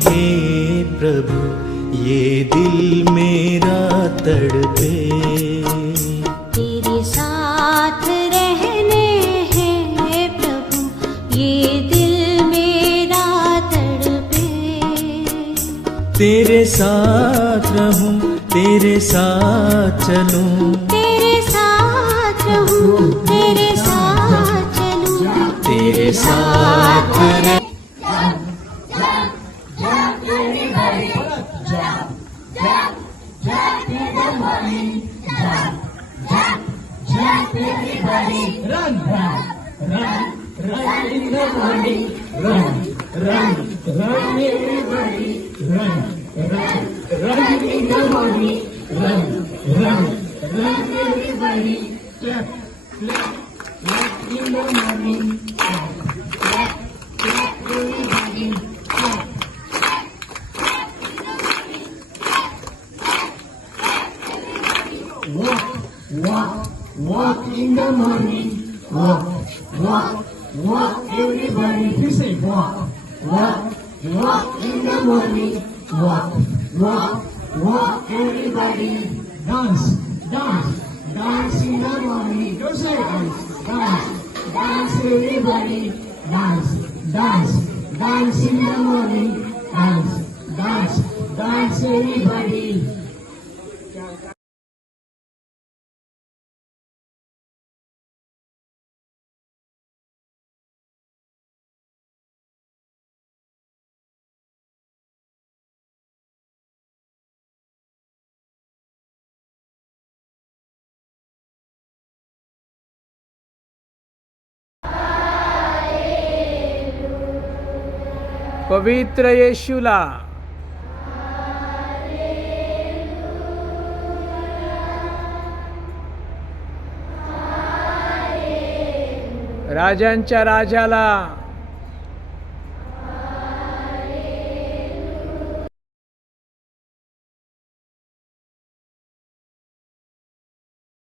हे प्रभु ये दिल मेरा तड़पे। तेरे साथ रहने हैं प्रभु ये दिल मेरा तड़पे। तेरे साथ रहूं तेरे साथ चलूं। तेरे साथ रहूं तेरे साथ चलूं। तेरे साथ रह morning. Walk, walk, walk, everybody. Please say walk, walk, walk in the morning. Walk, walk, walk, everybody. Dance, dance, dance in the morning. Don't say dance, dance, dance, everybody. Dance, dance, dance in the morning. Dance, dance, dance, everybody. पवित्र येशूला. राजांच्या राजाला.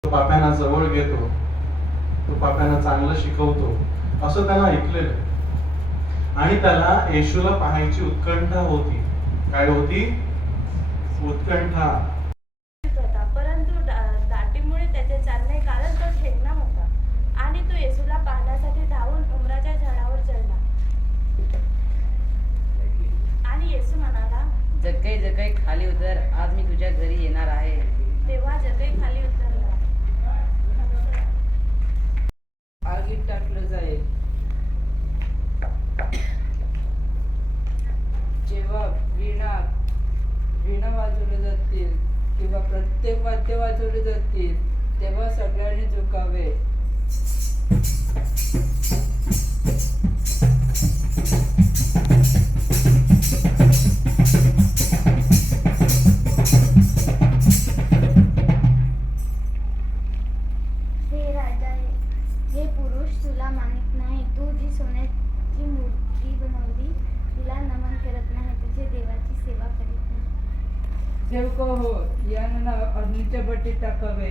पाप्यांना जवळ घेतो. तो पाप्यांना चांगलं शिकवतो. असं त्यांना ऐकलेलं. आणि त्याला येशूला पाहायची उत्कंठा होती. काय होती? उत्कंठा. परंतु दाटीमुळे त्याचे चालणे कारण तो ठेंगणा होता आणि तो येसूला पाहण्यासाठी धावून उमराच्या झाडावर चढला. आणि येसू म्हणाला जगई जगई खाली उतर. आज मी तुझ्या घरी येणार आहे. तेव्हा जगई खाली उतरला. आगीत टाकलं जाईल. तुला मानित नाही. तू जी सोन्याची मूर्ती बनवली तिला नमन करत नाही. तुझे देवाची सेवा करीत नाही. सेवक हो यांना अग्नीच्या भट्टीत टाकावे.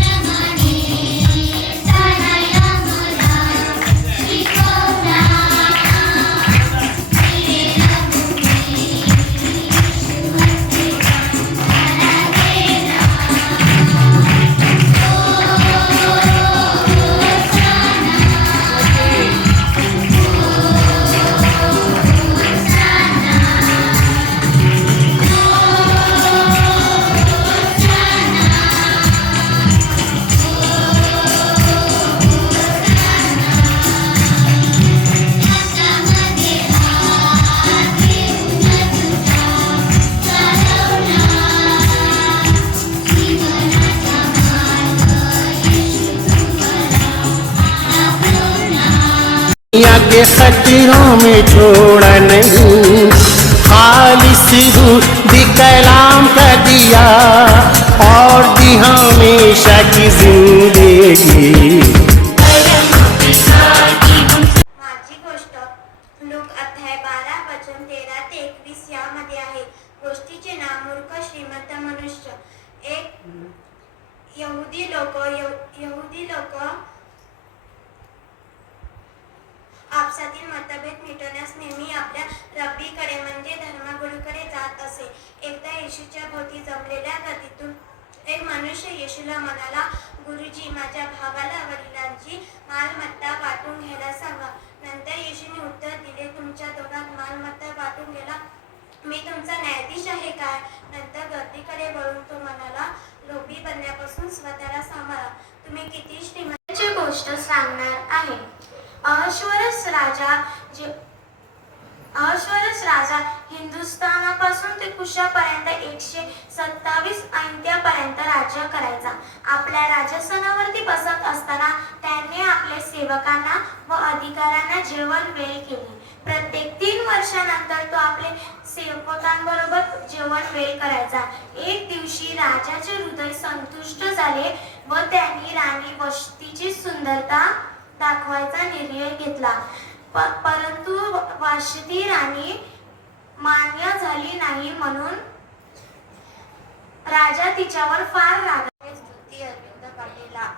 दुनिया के खतरों में छोड़ा नहीं। खालिस दी कलाम का दिया और दी हमेशा की जिंदगी। आपसातील मतभेद मिटवण्यास नेहमी आपल्या रब्बीकडे म्हणजे धर्मगुरूकडे जात असे. एकदा येशूच्या भोवती जमलेल्या गर्दीतून एक मनुष्य येशूला म्हणाला गुरुजी माझ्या भावाला वडिलांची मालमत्ता वाटून घ्यायला सांगा. नंतर येशूने उत्तर दिले तुमच्या दोघात मालमत्ता वाटून घ्यायला मी तुमचा न्यायाधीश आहे काय? नंतर गर्दीकडे वळून तो म्हणाला लोभी बनण्यापासून स्वतःला सांभाळा. तुम्ही किती श्रीमंताची गोष्ट सांगणार आहे? अहश्वरस राजा जे राजा हिंदुस्थानापासून ते कुशापर्यंत एकशे सत्तावीस अंत्यापर्यंत राज्य करायचा. आपल्या राजस्थानावरती बसत असताना त्यांनी आपल्या सेवकांना व अधिकाऱ्यांना जेवण वेळ केली. प्रत्येक तीन वर्षानंतर तो आपले सेवकांबरोबर जेवण वेळ करायचा. एक दिवशी राजाचे हृदय संतुष्ट झाले व त्यांनी राणी वस्तीची सुंदरता दाखवायचा निर्णय घेतला. परंतु वाशिती राणी मान्य झाली नाही म्हणून राजा तिच्यावर फार रागा स्तुती अरविंद पाटीला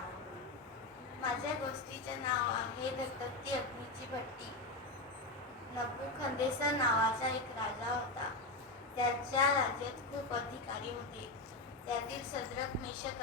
माझ्या गोष्टीचे नाव आहे दत्तती अग्नीची भट्टी. नबू खंदेसर नावाचा एक राजा होता. त्याच्या राज्यात खूप अधिकारी होते. त्यातील सदरक मेषक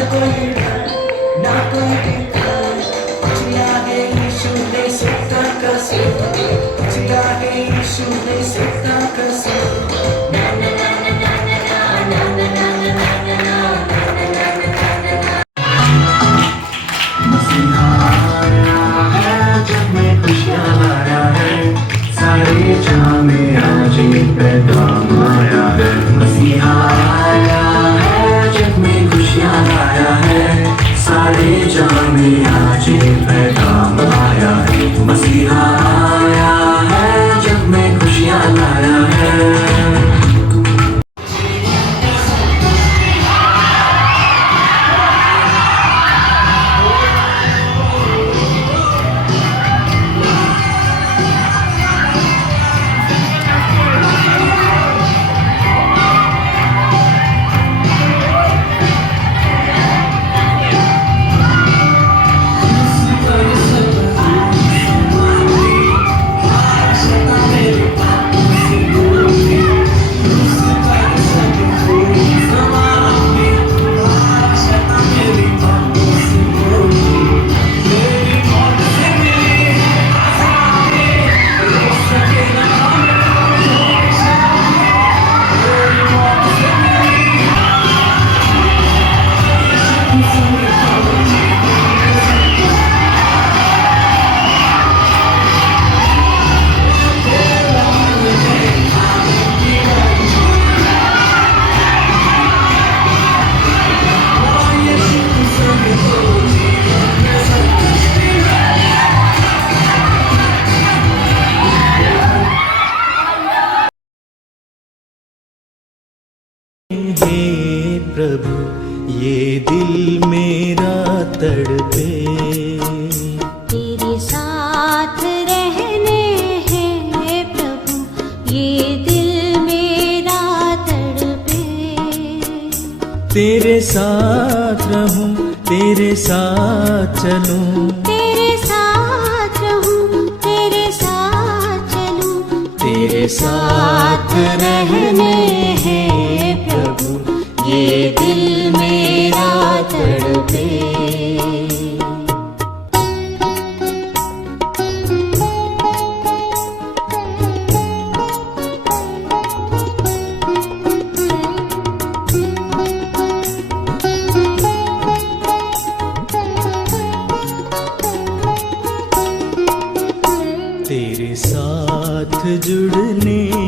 Thank you. चलूं। तेरे साथ रहूं तेरे साथ चलूं। तेरे साथ रहने हैं प्रभु ये दिल मेरा तड़पे। हाथ जुड़ने